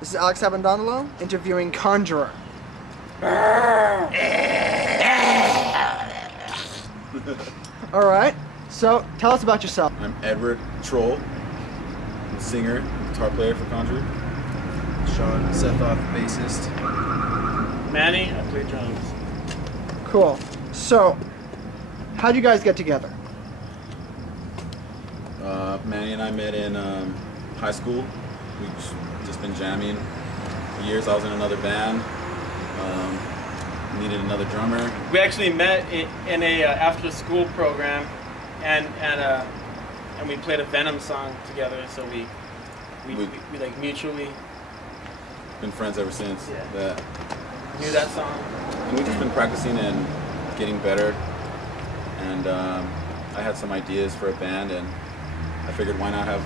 This is Alex Abandonalo interviewing Conjuror. All right. So tell us about yourself. I'm Edward Troll, I'm a singer, guitar player for Conjuror. Sean Sethoff, bassist. Manny, I play drums. Cool. So, how'd you guys get together? Manny and I met in high school. We've just been jamming for years. I was in another band. Needed another drummer. We actually met in a after-school program, and we played a Venom song together. So we like mutually Been friends ever since. Yeah. That. knew that song. And we've just been practicing and getting better. And I had some ideas for a band, and I figured why not have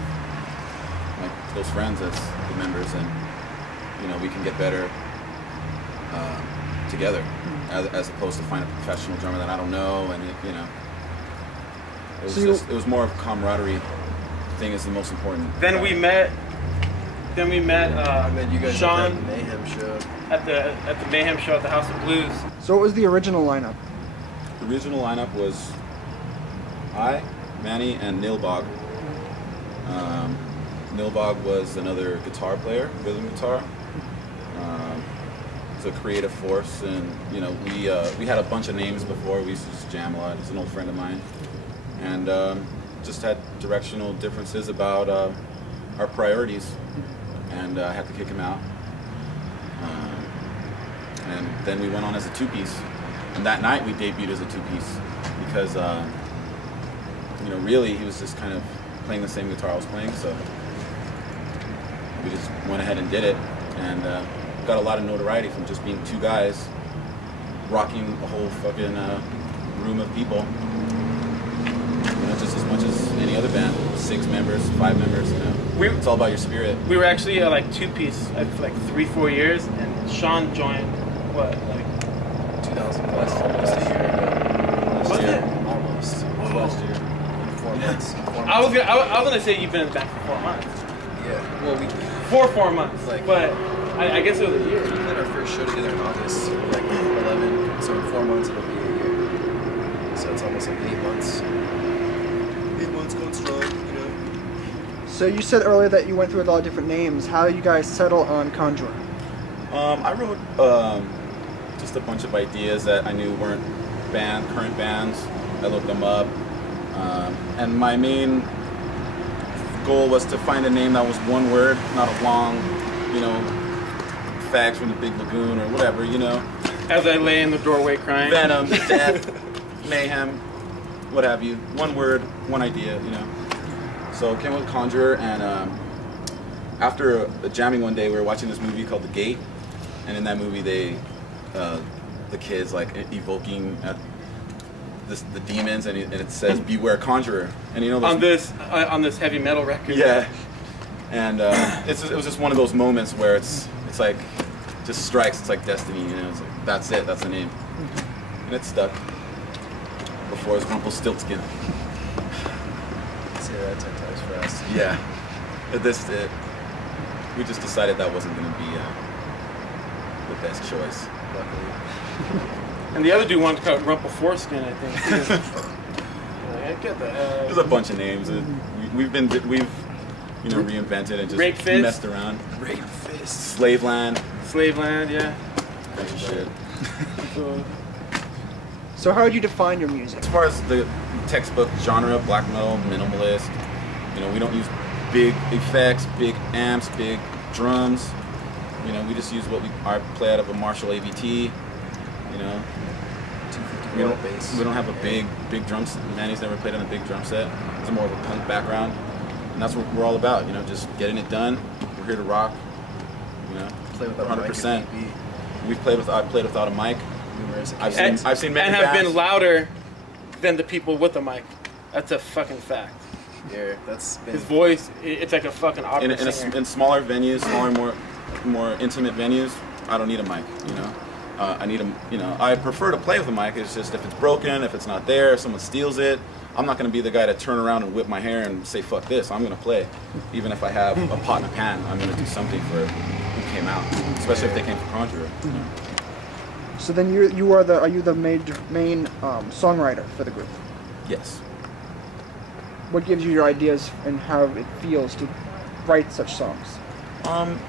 like close friends as the members, and we can get better together, as opposed to find a professional drummer that I don't know, and it was more of a camaraderie thing is the most important. Then we met. I met you guys Sean at the Mayhem show. at the Mayhem show at the House of Blues. So what was the original lineup? The original lineup was I, Manny, and Nilbog. Nilbog was another guitar player, rhythm guitar. It's a creative force, and we had a bunch of names before. We used to just jam a lot. He's an old friend of mine, and just had directional differences about our priorities, and I had to kick him out. And then we went on as a two-piece, and that night we debuted as a two-piece because really he was just kind of playing the same guitar I was playing, so we just went ahead and did it, and got a lot of notoriety from just being two guys rocking a whole fucking room of people. Just as much as any other band, 6 members, 5 members. It's all about your spirit. We were actually like two-piece for like 3-4 years, and Sean joined what, like 2000 plus, almost a year ago. was year. it? Almost. Last year. 4 months. I was gonna say you've been in the band for 4 months. Yeah. Well, we 4 months. Like- but I guess it was a year. did our first show together in August, like 11. So in 4 months it'll be a year. So it's almost like 8 months. 8 months going strong, So you said earlier that you went through a lot of different names. How did you guys settle on Conjuror? I wrote just a bunch of ideas that I knew weren't current bands. I looked them up, and my main goal was to find a name that was one word, not a long, fags from the Big Lagoon or whatever, As I lay in the doorway crying. Venom, death, mayhem, what have you. One word, one idea, So came with Conjuror, and after jamming one day, we were watching this movie called The Gate, and in that movie, the kids like evoking the demons, and it says "Beware Conjuror," and on this heavy metal record. Yeah, and it was just one of those moments where it's like just strikes. It's like destiny, It's like that's it. That's the name, and it stuck. Before it was Rumpelstiltskin. Say that 10 times fast. Yeah, we just decided that wasn't going to be the best choice. Luckily. And the other dude wanted to call it Rumple Foreskin, I think. Too. Like, get the hell. There's a bunch of names. We've reinvented and just Rape Fist. messed around. Rape fist. Slaveland, Slaveland, yeah. bunch of shit. So how would you define your music? As far as the textbook genre, black metal, minimalist, we don't use big effects, big amps, big drums. We just use I play out of a Marshall AVT. 250 watt bass. We don't have a big drum set. Manny's never played on a big drum set. It's more of a punk background, and that's what we're all about. Just getting it done. We're here to rock. Play without a mic if 100%. need be. I've played without a mic. Numerous I've occasions. seen many And have bands. been louder than the people with the mic. That's a fucking fact. Yeah, that's been. His voice, it's like a fucking opera singer. in smaller venues, more intimate venues. I don't need a mic. I need I prefer to play with a mic. It's just if it's broken, if it's not there, if someone steals it, I'm not going to be the guy to turn around and whip my hair and say fuck this. I'm going to play, even if I have a pot and a pan. I'm going to do something for who came out, especially if they came from Conjuror. You know? So then are you the main songwriter for the group? Yes. What gives you your ideas and how it feels to write such songs?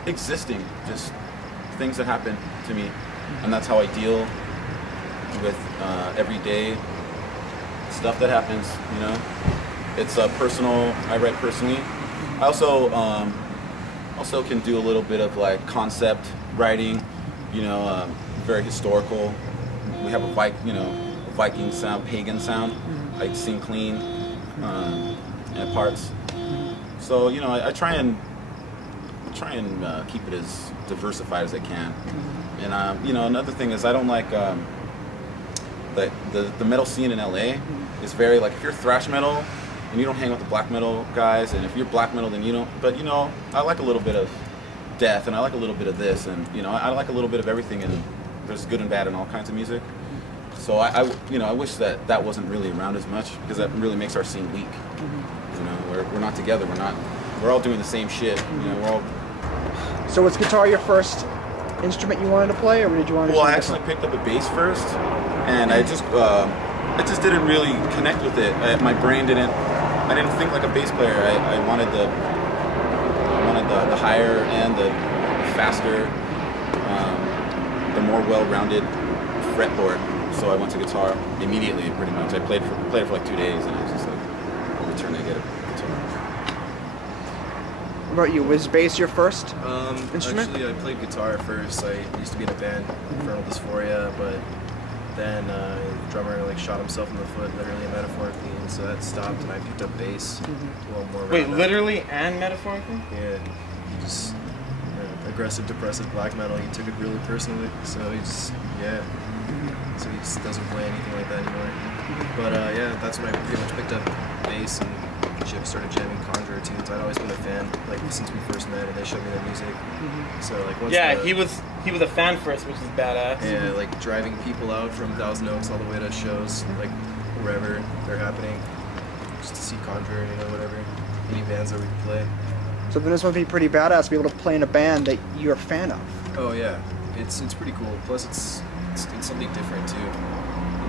Existing, just things that happen to me, and that's how I deal with everyday stuff that happens. You know, it's personal. I write personally. I also can do a little bit of like concept writing. You know, very historical. We have a Viking sound, pagan sound. I sing clean at parts. So you know, I try and keep it as diversified as I can. And you know, another thing is I don't like the metal scene in LA is very like, if you're thrash metal and you don't hang with the black metal guys, and if you're black metal then you don't. But you know, I like a little bit of death, and I like a little bit of this, and you know, I like a little bit of everything, and there's good and bad in all kinds of music. So I wish that wasn't really around as much, because that really makes our scene weak. You know, we're not together. We're all doing the same shit. You know, we're all. So was guitar your first instrument you wanted to play, or did you want to? Well, I actually picked up a bass first, and I just didn't really connect with it. My brain didn't. I didn't think like a bass player. I wanted the higher end, the faster, the more well-rounded fretboard. So I went to guitar immediately, pretty much. I played it for like 2 days, and I was just like, I'll return to get a guitar. What about you? Was bass your first instrument? Actually, I played guitar first. I used to be in a band, Infernal Dysphoria, but then the drummer like shot himself in the foot, literally and metaphorically, and so that stopped, and I picked up bass. A little more. Wait, literally and metaphorically? Yeah, he just aggressive, depressive black metal. He took it really personally, so he just So he just doesn't play anything like that anymore. But yeah, that's when I pretty much picked up bass and started jamming Conjuror tunes. I'd always been a fan, like since we first met, and they showed me their music. So like once he was a fan first, which is badass. Yeah, like driving people out from Thousand Oaks all the way to shows, like wherever they're happening, just to see Conjuror, you know, whatever, any bands that we could play. So then this must be pretty badass to be able to play in a band that you're a fan of. Oh yeah, it's pretty cool. Plus it's something different too.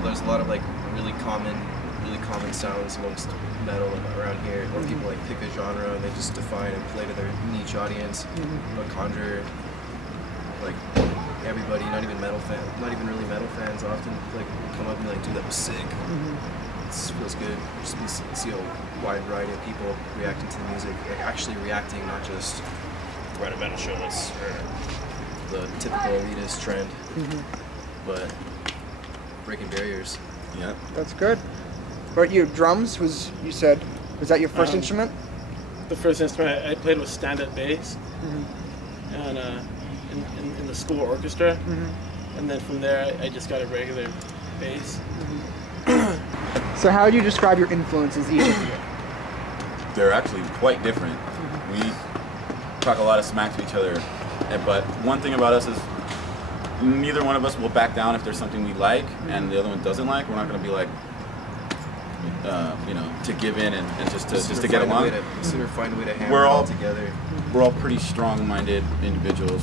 There's a lot of like really common sounds amongst metal around here, where people like pick a genre and they just define and play to their niche audience. But Conjuror, like everybody, not even really metal fans, often like come up and be like, dude, that was sick. It feels good. Just see a wide variety of people reacting to the music, like actually reacting, not just we're at a metal show, let's the typical elitist trend, but breaking barriers. Yeah. That's good. But you, drums was that your first instrument? The first instrument I played was stand-up bass, and in the school orchestra, and then from there I just got a regular bass. So how do you describe your influences, each of you? They're actually quite different. We talk a lot of smack to each other, but one thing about us is neither one of us will back down if there's something we like and the other one doesn't like. We're not going to be like, to give in and just to get along. Sooner find a way to hammer it all together. We're all pretty strong-minded individuals.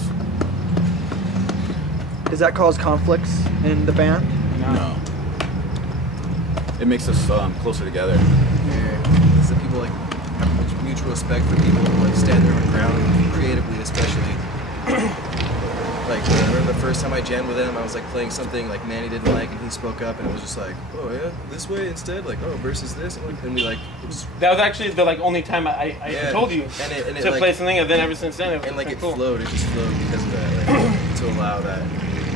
Does that cause conflicts in the band? No. It makes us closer together. Yeah, it's the people like have mutual respect for people who like stand their own ground, creatively especially. Like I remember the first time I jammed with him, I was like playing something like Manny didn't like, and he spoke up, and it was just like, oh yeah, this way instead, like oh versus this, and we like. That was actually the like only time I told you and it to like, play something, and then ever since then it it cool. flowed. It just flowed because of that, like, to allow that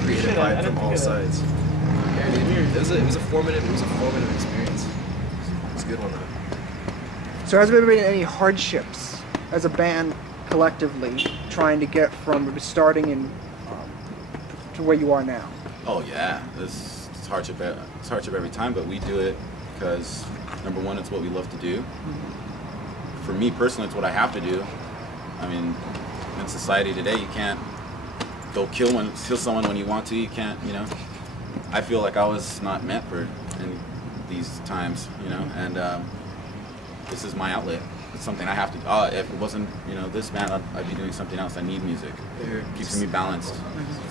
creative vibe from all sides. Yeah, dude, it was a formative experience. It was a good one though. So has there been any hardships as a band collectively trying to get from starting in to where you are now? Oh yeah, it's hardship. It's hardship every time, but we do it because number one, it's what we love to do. For me personally, it's what I have to do. I mean, in society today, you can't go kill someone when you want to. You can't, I feel like I was not meant for these times, you know, and this is my outlet. It's something I have to. If it wasn't, you know, this band, I'd be doing something else. I need music. Here, It keeps me balanced.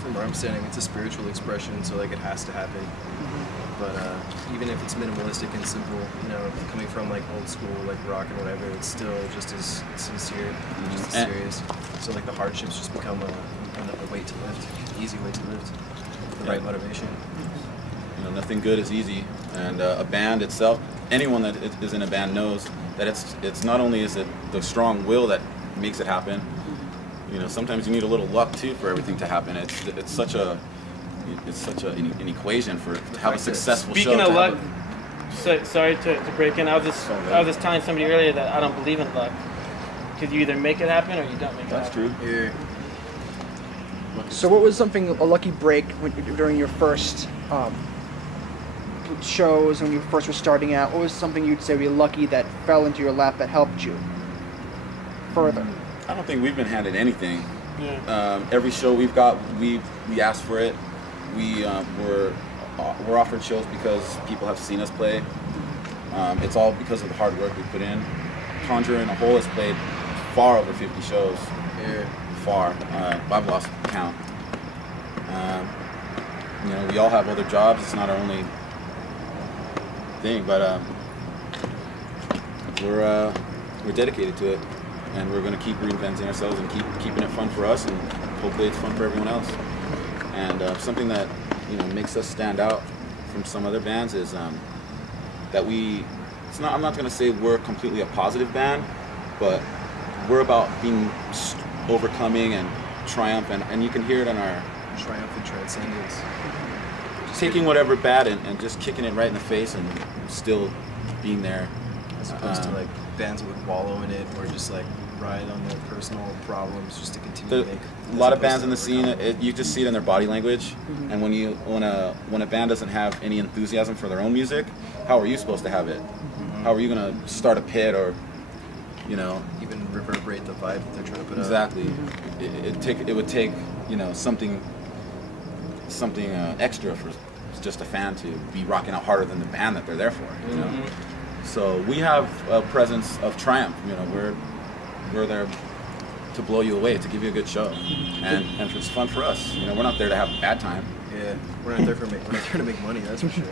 from where I'm standing, it's a spiritual expression, so like it has to happen. But even if it's minimalistic and simple, you know, coming from like old school like rock and whatever, it's still just as sincere, just as And- serious. So like the hardships just become a weight to lift, easy weight to lift, the right Yeah. motivation. You know, nothing good is easy, and a band itself, anyone that is in a band knows that it's not only is it the strong will that makes it happen. You know, sometimes you need a little luck too for everything to happen. It's such an equation for to have a successful show. Speaking to of have luck, sorry to break in. I was just telling somebody earlier that I don't believe in luck, because you either make it happen or you don't make it That's happen. true. Here, So what was something, a lucky break during your first shows, when you first were starting out? What was something you'd say were lucky that fell into your lap that helped you further? I don't think we've been handed anything. Yeah. Every show we've got, we asked for it. We're offered shows because people have seen us play. It's all because of the hard work we put in. Conjuror in a whole has played far over 50 shows. here. Far. I've lost count. You know, we all have other jobs. It's not our only thing, but we're dedicated to it, and we're going to keep reinventing ourselves and keeping it fun for us, and hopefully it's fun for everyone else. And something that, you know, makes us stand out from some other bands is that I'm not going to say we're completely a positive band, but we're about being overcoming and triumph, and you can hear it in our Triumphant transcendence. taking whatever bad and just kicking it right in the face and still being there. As opposed to like bands that would wallow in it or just like ride on their personal problems just to continue to make. A lot of bands in the scene, you just see it in their body language. And when a band doesn't have any enthusiasm for their own music, how are you supposed to have it? How are you going to start a pit or, you know? Even reverberate the vibe that they're trying to put out. Exactly. It would take, you know, something extra for just a fan to be rocking out harder than the band that they're there for, you know. So we have a presence of triumph. You know, we're there to blow you away, to give you a good show, and it's fun for us. You know, we're not there to have a bad time. Yeah, we're not there to make money, that's for sure.